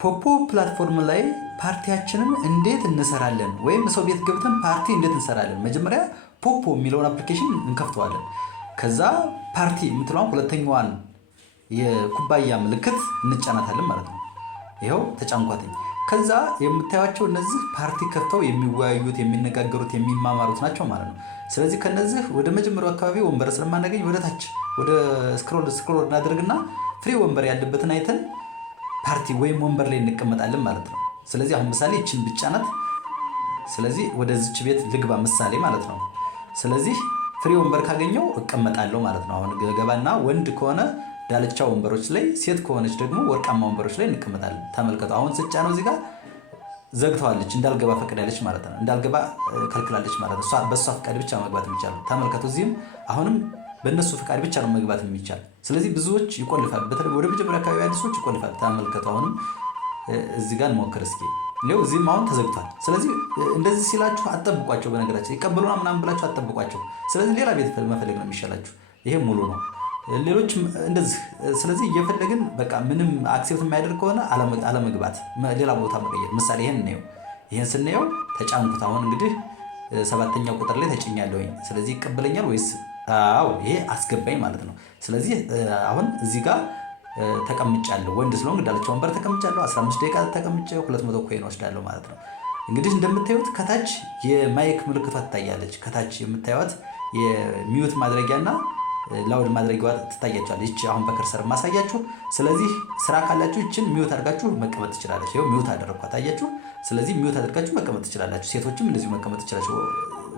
ፖፖ ፕላትፎርም ላይ ፓርቲያችንን እንዴት እንሰራለን ወይም ሰው ቤት ገብተን ፓርቲ እንዴት እንሰራለን? መጀመሪያ ፖፖ የሚለውን አፕሊኬሽን እንከፍተዋለን። ከዛ ፓርቲ የምትለውን ሁለተኛዋን የኩባያ ምልክት እንጫናታለን ማለት ነው። ይኸው ተጫንኳትኝ። ከዛ የምታዩቸው እነዚህ ፓርቲ ከፍተው የሚወያዩት የሚነጋገሩት የሚማማሩት ናቸው ማለት ነው። ስለዚህ ከነዚህ ወደ መጀመሪያው አካባቢ ወንበር ስለማናገኝ ወደ ታች ወደ ስክሮል እናደርግና ፍሪ ወንበር ያለበትን አይተን ፓርቲ ወይም ወንበር ላይ እንቀመጣለን ማለት ነው። ስለዚህ አሁን ምሳሌ እችን ብቻናት። ስለዚህ ወደዚች ቤት ልግባ ምሳሌ ማለት ነው። ስለዚህ ፍሪ ወንበር ካገኘው እቀመጣለሁ ማለት ነው። አሁን ገባና ወንድ ከሆነ ዳልቻ ወንበሮች ላይ፣ ሴት ከሆነች ደግሞ ወርቃማ ወንበሮች ላይ እንቀመጣለን። ተመልከቱ። አሁን ስጫ ነው እዚህ ጋር ዘግተዋለች፣ እንዳልገባ ፈቅዳለች ማለት ነው። እንዳልገባ ከልክላለች ማለት ነው። በእሷ ፈቃድ ብቻ መግባት የሚቻለው ተመልከቱ። እዚህም አሁንም በእነሱ ፈቃድ ብቻ ነው መግባት የሚቻል። ስለዚህ ብዙዎች ይቆልፋል። በተለይ ወደ መጀመሪያ አካባቢ ያሉ ሰዎች ይቆልፋል። ተመልከቱ። አሁንም እዚህ ጋር እንሞክር እስኪ። ይኸው እዚህም አሁን ተዘግቷል። ስለዚህ እንደዚህ ሲላችሁ አትጠብቋቸው። በነገራችን ይቀበሉና ምናምን ብላችሁ አትጠብቋቸው። ስለዚህ ሌላ ቤት መፈለግ ነው የሚሻላችሁ። ይሄ ሙሉ ነው። ሌሎች እንደዚህ። ስለዚህ እየፈለግን በቃ ምንም አክሴፕት የማያደርግ ከሆነ አለመግባት፣ ሌላ ቦታ መቀየር። ምሳሌ ይሄን እንየው። ይሄን ስናየው ተጫንኩት። አሁን እንግዲህ 7ኛው ቁጥር ላይ ተጭኛለሁ። ስለዚህ ይቀበለኛል ወይስ? አዎ ይሄ አስገባኝ ማለት ነው። ስለዚህ አሁን እዚህ ጋር ተቀምጫለሁ። ወንድ ስለሆንኩ ዳልቻ ወንበር ተቀምጫለሁ። 15 ደቂቃ ተቀምጬ 200 ኮይን ወስዳለሁ ማለት ነው። እንግዲህ እንደምታዩት ከታች የማይክ ምልክቷ ትታያለች። ከታች የምታዩት የሚዩት ማድረጊያና ላውድ ማድረጊያዋ ትታያችኋለች። ይቺ አሁን በከርሰር ማሳያችሁ። ስለዚህ ስራ ካላችሁ ይችን ሚዩት አድርጋችሁ መቀመጥ ትችላላችሁ። ይኸው ሚዩት አደረኳት፣ አያችሁ። ስለዚህ ሚዩት አድርጋችሁ መቀመጥ ትችላላችሁ። ሴቶችም እንደዚሁ መቀመጥ ትችላላችሁ፣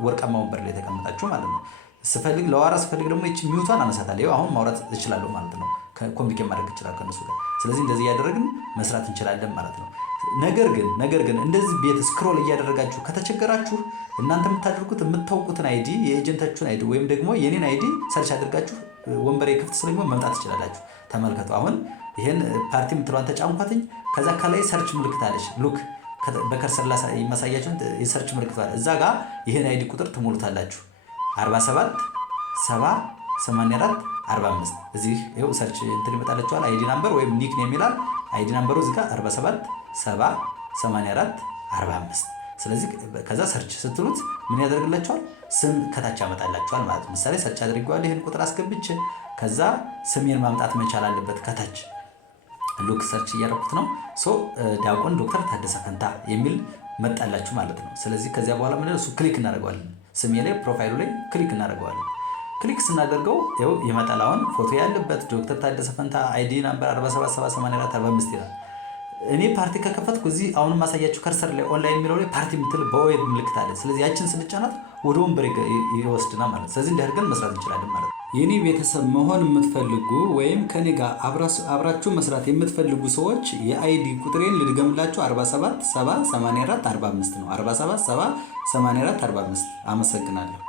ወርቃማ ወንበር ላይ ተቀምጣችሁ ማለት ነው። ስፈልግ ለዋራ ስፈልግ ደግሞ ይቺ ሚዩቷን አነሳታለሁ። አሁን ማውራት እችላለሁ ማለት ነው። ኮሚኒኬት ማድረግ እችላለሁ ከነሱ ጋር። ስለዚህ እንደዚህ እያደረግን መስራት እንችላለን ማለት ነው። ነገር ግን እንደዚህ ቤት ስክሮል እያደረጋችሁ ከተቸገራችሁ እናንተ የምታደርጉት የምታውቁትን አይዲ የኤጀንታችሁን አይዲ ወይም ደግሞ የኔን አይዲ ሰርች አድርጋችሁ ወንበሬ ክፍት ስለሚሆን መምጣት ትችላላችሁ። ተመልከቱ። አሁን ይሄን ፓርቲ የምትለዋን ተጫንኳትኝ። ከዛ ከላይ ሰርች ምልክት አለች። ሉክ በከርሰር ላይ የማሳያችሁን የሰርች ምልክት አለ። እዛ ጋር ይሄን አይዲ ቁጥር ትሞሉታላችሁ 47 70 84 45 እዚህ ይኸው ሰርች እንትን ይመጣላችኋል። አይዲ ናምበር ወይም ኒክ ነው የሚላል። አይዲ ናምበሩ እዚህ ጋር 47 70 84 45። ስለዚህ ከዛ ሰርች ስትሉት ምን ያደርግላችኋል? ስም ከታች ያመጣላችኋል ማለት ነው። ምሳሌ ሰርች አድርጌዋለሁ ይሄን ቁጥር አስገብቼ፣ ከዛ ስሜን ማምጣት መቻል አለበት ከታች። ሉክ ሰርች እያደረኩት ነው። ዲያቆን ዶክተር ታደሰ ፈንታ የሚል መጣላችሁ ማለት ነው። ስለዚህ ከዚያ በኋላ ምን እሱ ክሊክ እናደርገዋለን። ስሜ ላይ ፕሮፋይሉ ላይ ክሊክ እናደርገዋለን። ክሊክ ስናደርገው ይኸው ይመጣል። አሁን ፎቶ ያለበት ዶክተር ታደሰ ፈንታ አይዲ ናምበር 4778445 ይላል። እኔ ፓርቲ ከከፈትኩ እዚህ አሁን ማሳያችሁ ከርሰር ላይ ኦንላይን የሚለው ላይ ፓርቲ የምትል በዌብ ምልክት አለ። ስለዚህ ያችን ስንጫናት ወደ ወንበር ይወስድና ማለት ነው። ስለዚህ እንዲያደርገን መስራት እንችላለን ማለት ነው። የኔ ቤተሰብ መሆን የምትፈልጉ ወይም ከኔ ጋር አብራችሁ መስራት የምትፈልጉ ሰዎች የአይዲ ቁጥሬን ልድገምላችሁ 47 70 84 45 ነው። 47 70 84 45። አመሰግናለሁ።